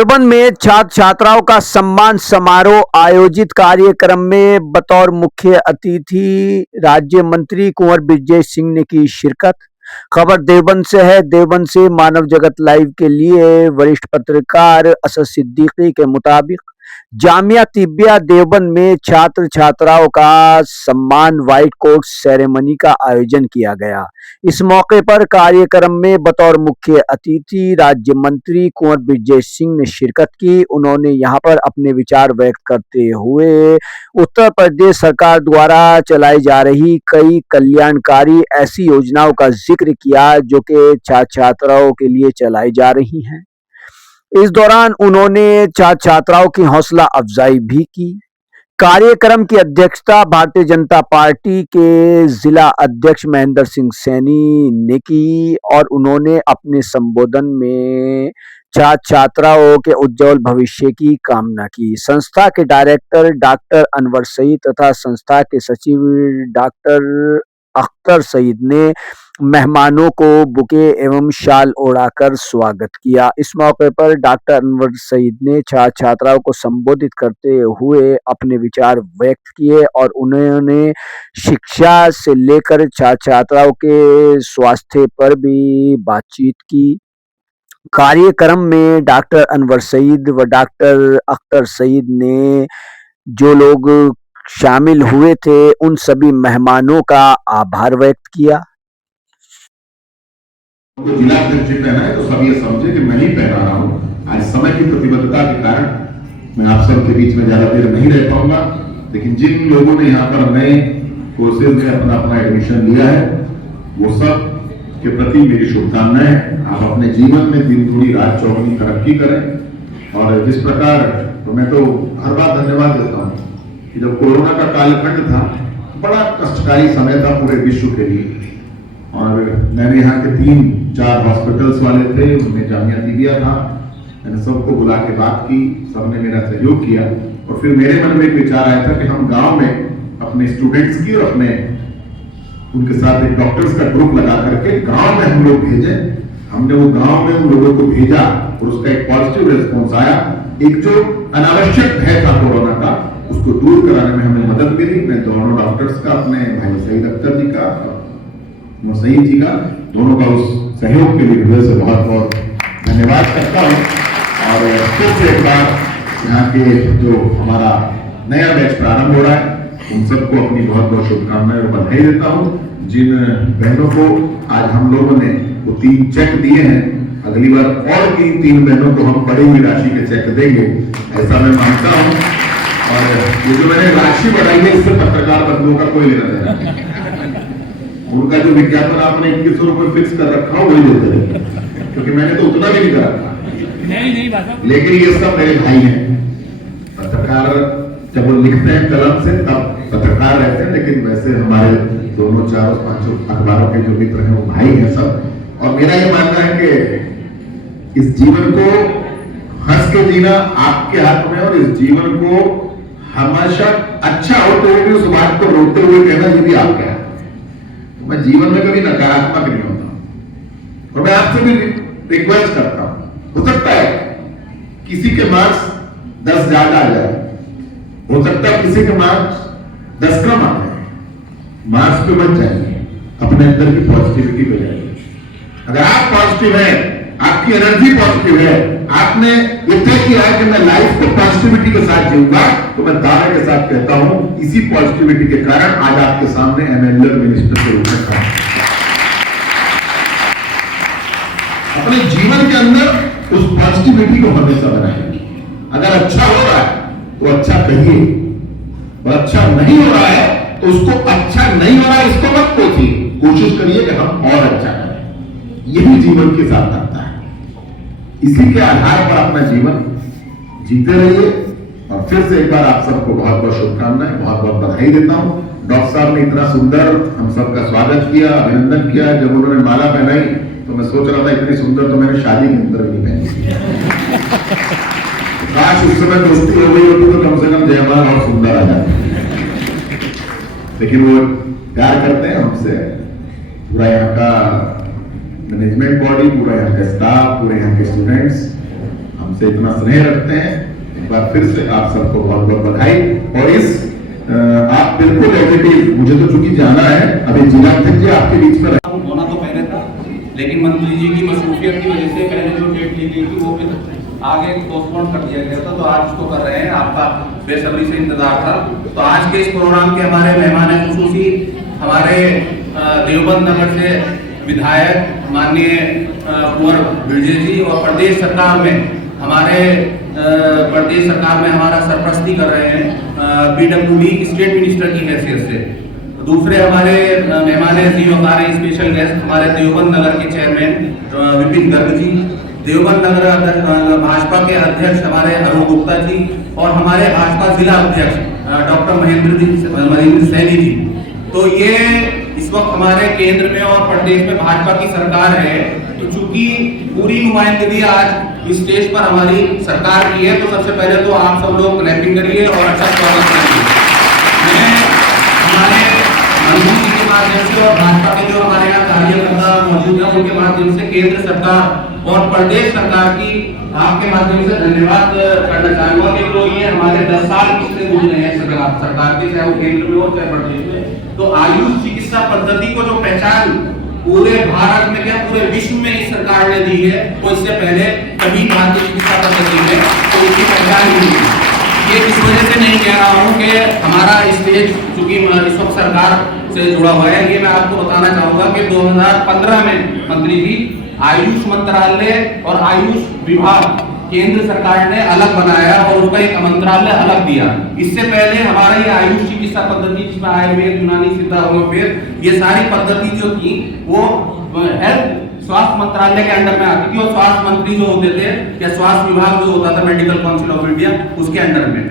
देवबंद में छात्र छात्राओं का सम्मान समारोह आयोजित कार्यक्रम में बतौर मुख्य अतिथि राज्य मंत्री कुंवर ब्रजेश सिंह ने की शिरकत। खबर देवबंद से है। देवबंद से मानव जगत लाइव के लिए वरिष्ठ पत्रकार असद सिद्दीकी के मुताबिक जामिया तिब्बिया देवबंद में छात्र छात्राओं का सम्मान व्हाइट कोट सेरेमनी का आयोजन किया गया। इस मौके पर कार्यक्रम में बतौर मुख्य अतिथि राज्य मंत्री कुंवर ब्रजेश सिंह ने शिरकत की। उन्होंने यहां पर अपने विचार व्यक्त करते हुए उत्तर प्रदेश सरकार द्वारा चलाई जा रही कई कल्याणकारी ऐसी योजनाओं का जिक्र किया जो कि छात्र छात्राओं के लिए चलाई जा रही हैं। इस दौरान उन्होंने छात्र छात्राओं की हौसला अफजाई भी की। कार्यक्रम की अध्यक्षता भारतीय जनता पार्टी के जिला अध्यक्ष महेंद्र सिंह सैनी ने की और उन्होंने अपने संबोधन में छात्र छात्राओं के उज्जवल भविष्य की कामना की। संस्था के डायरेक्टर डॉक्टर अनवर सईद तथा संस्था के सचिव डॉक्टर अख्तर सईद ने मेहमानों को बुके एवं शाल ओढ़ाकर स्वागत किया। इस मौके पर डॉक्टर अनवर सईद ने छात्र छात्राओं को संबोधित करते हुए अपने विचार व्यक्त किए और उन्होंने शिक्षा से लेकर छात्र छात्राओं के स्वास्थ्य पर भी बातचीत की। कार्यक्रम में डॉक्टर अनवर सईद व डॉक्टर अख्तर सईद ने जो लोग शामिल हुए थे उन सभी मेहमानों का आभार व्यक्त किया। तो जिला अध्यक्ष पहना है तो सब ये समझे कि मैं ही पहना रहा हूँ। आज समय की प्रतिबद्धता के कारण मैं आप सबके बीच में ज्यादा देर नहीं रह पाऊंगा, लेकिन जिन लोगों ने यहाँ पर नए कोर्सेज में अपना अपना एडमिशन लिया है वो सब के प्रति मेरी शुभकामनाएं। आप अपने जीवन में दिन थोड़ी रात चौगुनी तरक्की करें। और जिस प्रकार तो मैं तो हर बार धन्यवाद देता हूँ कि जब कोरोना का कालखंड था बड़ा कष्टकारी समय था पूरे विश्व के लिए, और मैंने यहाँ के 3-4 हॉस्पिटल्स वाले थे, उनमें जामिया तिब्बिया था, मैंने सबको बुला के बात की, सबने मेरा सहयोग किया। और फिर मेरे मन में एक विचार आया था कि हम गांव में अपने स्टूडेंट्स की और अपने उनके साथ एक डॉक्टर्स का ग्रुप लगा करके गांव में हम लोग भेजें। हमने वो गांव में उन लोगों को भेजा और उसका एक पॉजिटिव रिस्पॉन्स आया। एक जो अनावश्यक भय था कोरोना का उसको दूर कराने में हमें मदद मिली। मैं दोनों डॉक्टर्स का, अपने भाई सईद अख्तर जी का, सईद जी का, दोनों का उस सहयोग के लिए हृदय से बहुत बहुत धन्यवाद करता हूँ। और फिर से एक बार यहाँ के जो हमारा नया बैच प्रारंभ हो रहा है उन सबको अपनी बहुत बहुत शुभकामनाएं और बधाई देता हूँ। जिन बहनों को आज हम लोगों ने वो 3 चेक दिए हैं, अगली बार और 3 बहनों को हम बड़ी हुई राशि के चेक देंगे, ऐसा मैं मानता हूँ। और ये जो मैंने राशि बढ़ाई है इससे पत्रकार बंधुओं का कोई लेना देना नहीं। उनका जो विज्ञापन आपने 2100 रुपए फिक्स कर रखा हो वही देते रहे, क्योंकि मैंने तो उतना भी नहीं कर रखा। लेकिन ये सब मेरे भाई हैं। पत्रकार जब वो लिखते हैं कलम से तब पत्रकार रहते हैं, लेकिन वैसे हमारे दोनों 4-5 अखबारों के जो मित्र हैं वो भाई हैं सब। और मेरा ये मानना है कि इस जीवन को हंस के जीना आपके हाथ में, और इस जीवन को हमेशा अच्छा हो तो भी उस बात को रोकते हुए कहना ये भी आपके हाथ। मैं जीवन में कभी नकारात्मक नहीं होता और मैं आपसे भी रिक्वेस्ट करता हूं, हो सकता है किसी के मार्क्स 10 ज्यादा आ जाए, हो सकता है किसी के मार्क्स 10 कम आ जाए, मार्क्स पे मत जाइए, अपने अंदर की पॉजिटिविटी पे जाइए। अगर आप पॉजिटिव हैं, आपकी एनर्जी पॉजिटिव है, आपने ये तय किया है कि मैं लाइफ को पॉजिटिविटी के साथ जीऊंगा, तो मैं दावे के साथ कहता हूं इसी पॉजिटिविटी के कारण आज आपके सामने एमएलए मिनिस्टर के रूप में खड़ा हूं। अपने जीवन के अंदर उस पॉजिटिविटी को हमेशा बनाएंगे। अगर अच्छा हो रहा है तो अच्छा कहिए, और अच्छा नहीं हो रहा है तो उसको अच्छा नहीं हो रहा है इसको मत कोसिए, कोशिश करिए कि हम और अच्छा करें। यही जीवन के साथ लगता है। इसी के आधार पर अपना जीवन जीते रहिए। और फिर से एक बार आप सबको बहुत बहुत शुभकामनाएं, बहुत बहुत बधाई देता हूं। डॉक्टर साहब ने इतना सुंदर हम सबका स्वागत किया, अभिनंदन किया। जब उन्होंने माला पहनाई तो मैं सोच रहा था इतनी सुंदर तो मैंने शादी के अंदर भी नहीं पहनी। काश उस समय दोस्ती हो गई होती तो कम से कम जयमाला और सुंदर आ जाती, लेकिन वो प्यार करते हैं हमसे। पूरा यहाँ का मैनेजमेंट बॉडी, पूरा यहाँ का स्टाफ, पूरे यहाँ के स्टूडेंट्स, हम हमसे इतना स्नेह रखते हैं। एक बार फिर से आप सबको बहुत बहुत बधाई। और इस आप बिल्कुल एग्जीक्यूटिव, मुझे तो चूंकि जाना है, अभी जिला अध्यक्ष जी आपके बीच में होना तो पहले था, लेकिन मंत्री जी की मसरूफियत की वजह से पहले जो डेट ली गई थी वो फिर आगे पोस्टपोन कर दिया गया था, तो आज उसको कर रहे हैं। आपका बेसब्री से इंतजार था। तो आज के इस प्रोग्राम के हमारे मेहमान खुसूसी हमारे देवबंद नगर से विधायक माननीय कुंवर बिरजे जी, और प्रदेश सरकार में हमारा सरपरस्ती कर रहे हैं PWD स्टेट मिनिस्टर की हैसियत से। दूसरे हमारे मेहमान स्पेशल गेस्ट हमारे देवबंद नगर के चेयरमैन विपिन गर्ग जी, देवबंद नगर भाजपा के अध्यक्ष हमारे अरुण गुप्ता जी, और हमारे भाजपा जिला अध्यक्ष डॉक्टर महेंद्र सैनी जी। तो ये इस वक्त हमारे केंद्र में और प्रदेश में भाजपा की सरकार है, तो चूंकि पूरी नुमाइंदगी आज इस स्टेज पर हमारी सरकार की है, तो सबसे पहले तो आप सब लोग क्लैपिंग करिए और अच्छा स्वागत करिए। मैं हमारे मंत्री जी के माध्यम से और भाजपा के जो हमारे यहाँ कार्यकर्ता मौजूद हैं उनके माध्यम से केंद्र सरकार और प्रदेश सरकार की आपके माध्यम से धन्यवाद करना चाहूंगा कि तो ये हमारे 10 साल पिछले गुजरे हैं सरकार के, चाहे वो केंद्र में हो चाहे प्रदेश में। तो आयुष चिकित्सा पद्धति को जो पहचान पूरे भारत में क्या पूरे विश्व में इस सरकार ने दी है, तो इससे पहले कभी भारतीय चिकित्सा पद्धति में तो इसकी पहचान नहीं हुई। ये इस वजह से नहीं कह रहा हूँ कि हमारा स्टेज चूंकि इस वक्त सरकार से जुड़ा हुआ है, ये मैं आपको बताना चाहूंगा कि 2015 में मंत्री जी आयुष मंत्रालय और आयुष विभाग केंद्र सरकार ने अलग बनाया और उसका एक मंत्रालय अलग दिया। इससे पहले हमारा ये आयुष चिकित्सा पद्धति जिसमें आयुर्वेद, यूनानी, सिद्धा, होम्योपैथ ये सारी पद्धति जो थी वो हेल्थ स्वास्थ्य मंत्रालय के अंडर में आती थी, और स्वास्थ्य मंत्री जो होते थे या स्वास्थ्य विभाग जो होता था मेडिकल काउंसिल ऑफ इंडिया उसके अंडर में।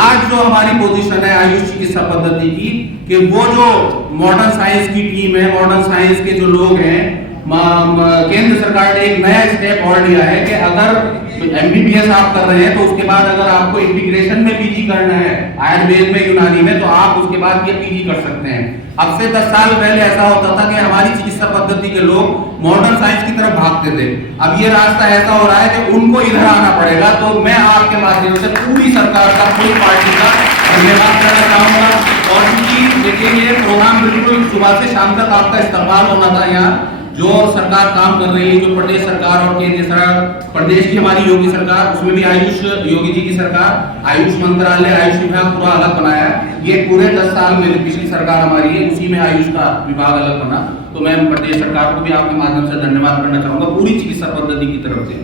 आज जो हमारी पोजीशन है आयुष चिकित्सा पद्धति की कि वो जो मॉडर्न साइंस की टीम है, मॉडर्न साइंस के जो लोग हैं, केंद्र सरकार ने एक नया स्टेप और लिया है कि अगर MBBS आप कर रहे हैं तो उसके बाद अगर आपको इंटीग्रेशन में PG करना है आयुर्वेद में, यूनानी में, तो आप उसके बाद ये PG कर सकते हैं। अब से 10 साल पहले ऐसा होता था कि हमारी चिकित्सा पद्धति के लोग मॉडर्न साइंस की तरफ भागते थे। अब ये रास्ता ऐसा हो रहा है कि उनको इधर आना पड़ेगा। तो मैं आपके माध्यम से पूरी सरकार का, पूरी पार्टी का धन्यवाद करना चाहूंगा। और क्योंकि देखिए ये प्रोग्राम बिल्कुल सुबह से शाम तक आपका इस्तेमाल होना था, यहाँ जो सरकार काम कर रही है, जो प्रदेश सरकार और केंद्र सरकार, प्रदेश की हमारी योगी सरकार, उसमें भी आयुष योगी जी की सरकार, आयुष मंत्रालय, आयुष विभाग पूरा अलग बनाया। ये पूरे 10 साल में पिछली सरकार हमारी है, उसी में आयुष का विभाग अलग बना। तो मैं प्रदेश सरकार को भी आपके माध्यम से धन्यवाद करना चाहूंगा पूरी चिकित्सा पद्धति की तरफ से।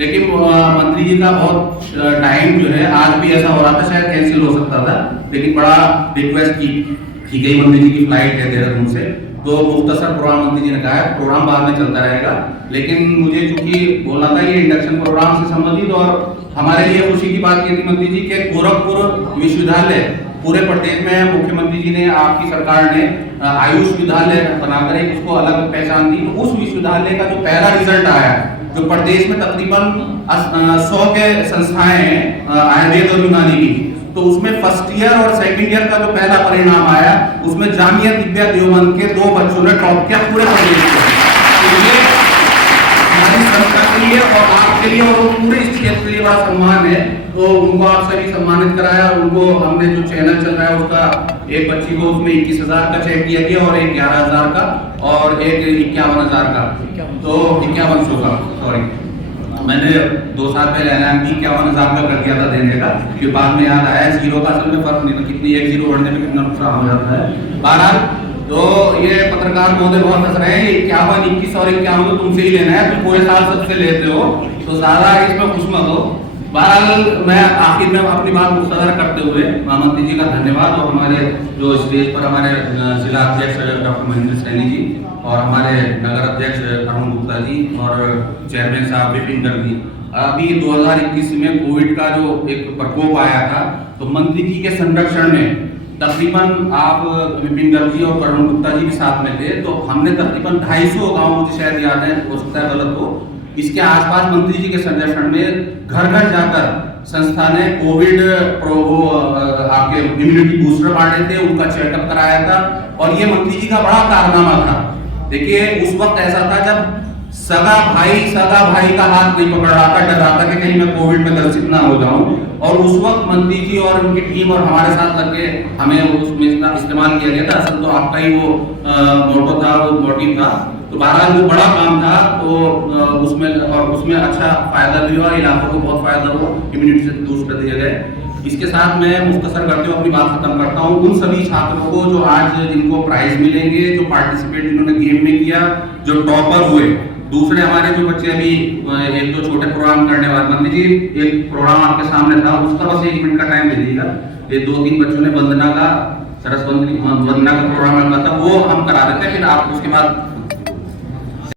लेकिन मंत्री जी का बहुत टाइम जो है, आज भी ऐसा हो रहा था शायद कैंसिल हो सकता था, लेकिन बड़ा रिक्वेस्ट की गई मंत्री जी की फ्लाइट है देहरादून से, तो मुख्तसर प्रोग्राम मंत्री जी ने कहा है प्रोग्राम बाद में चलता रहेगा। लेकिन मुझे चूंकि बोलना था ये इंडक्शन प्रोग्राम से संबंधित, और हमारे लिए खुशी की बात ये थी मंत्री जी के गोरखपुर विश्वविद्यालय पूरे प्रदेश में मुख्यमंत्री जी ने, आपकी सरकार ने आयुष विद्यालय बनाकर एक उसको अलग पहचान दी। तो उस विश्वविद्यालय का जो पहला रिजल्ट आया, जो प्रदेश में तकरीबन 100 के संस्थाएं हैं आयुर्वेद और यूनानी की, तो उसमें फर्स्ट ईयर और सेकंड ईयर का जो पहला परिणाम आया उसमें जामिया दिव्या देवबंद के 2 बच्चों ने टॉप किया पूरे प्रदेश में। तो ये हमारी संस्था के लिए और आपके लिए और पूरे इस क्षेत्र के लिए बड़ा सम्मान है। तो उनको आप सभी सम्मानित कराया। उनको हमने जो चैनल चल रहा है उसका एक बच्ची को उसमें 21,000 का चेक दिया गया और एक 11,000 का और एक 51,000 का, तो 5100 का, सॉरी मैंने 2 साल पहले ऐलान की 51,000 का कर दिया था देने का, फिर बाद में याद आया जीरो का असल में फर्क नहीं, कितनी एक जीरो बढ़ने में कितना नुकसान हो जाता है। बहरहाल तो ये पत्रकार महोदय बहुत हंस रहे हैं, 51, 21 और 51 तो तुमसे ही लेना है, तुम पूरे साल सबसे लेते हो, तो ज्यादा इसमें खुश मत हो। बहरहाल मैं आखिर में अपनी बात मुख्तसर करते हुए मंत्री जी का धन्यवाद, और हमारे जो स्टेज पर हमारे जिला अध्यक्ष डॉक्टर महेंद्र सैनी जी और हमारे नगर अध्यक्ष अरुण गुप्ता जी और चेयरमैन साहब विपिन गर्ग जी। अभी 2021 में कोविड का जो एक प्रकोप आया था, तो मंत्री जी के संरक्षण में तकरीबन आप विपिन गर्ग जी और अरुण गुप्ता जी भी साथ में थे, तो हमने तकरीबन 250 गाँव, मुझे शायद याद है, हो सकता है गलत हो, इसके आसपास मंत्री जी के संरक्षण में घर घर जाकर संस्था ने कोविड आपके इम्यूनिटी बूस्टर बांटे थे, उनका चेकअप कराया था। और ये मंत्री जी का बड़ा कारनामा था। देखिए उस वक्त ऐसा था जब सगा भाई का हाथ नहीं पकड़ रहा था, डर रहा था कि कहीं मैं कोविड में ग्रसित ना हो जाऊं। और उस वक्त मंत्री जी और उनकी टीम और हमारे साथ लगे हमें उसमें इस्तेमाल किया गया था। असल तो आपका ही वो मोटो था, वो मोटिव था। तो बहरहाल वो बड़ा काम था, तो उसमें अच्छा फायदा भी हुआ, इलाकों को बहुत फायदा हुआ, इम्यूनिटी से दूर कर दिया गया। इसके साथ मैं मुख्तसर करते हुए अपनी बात खत्म करता हूँ। उन सभी छात्रों को जो आज जिनको प्राइज मिलेंगे, जो पार्टिसिपेट जिन्होंने गेम में किया, जो टॉपर हुए, दूसरे हमारे जो बच्चे अभी एक दो छोटे प्रोग्राम करने वाले, मंत्री जी एक प्रोग्राम आपके सामने था, उसका बस 1 मिनट का टाइम दे दीजिएगा। ये 2-3 बच्चों ने वंदना का प्रोग्राम रखा था, वो हम करा देते हैं, फिर आप उसके बाद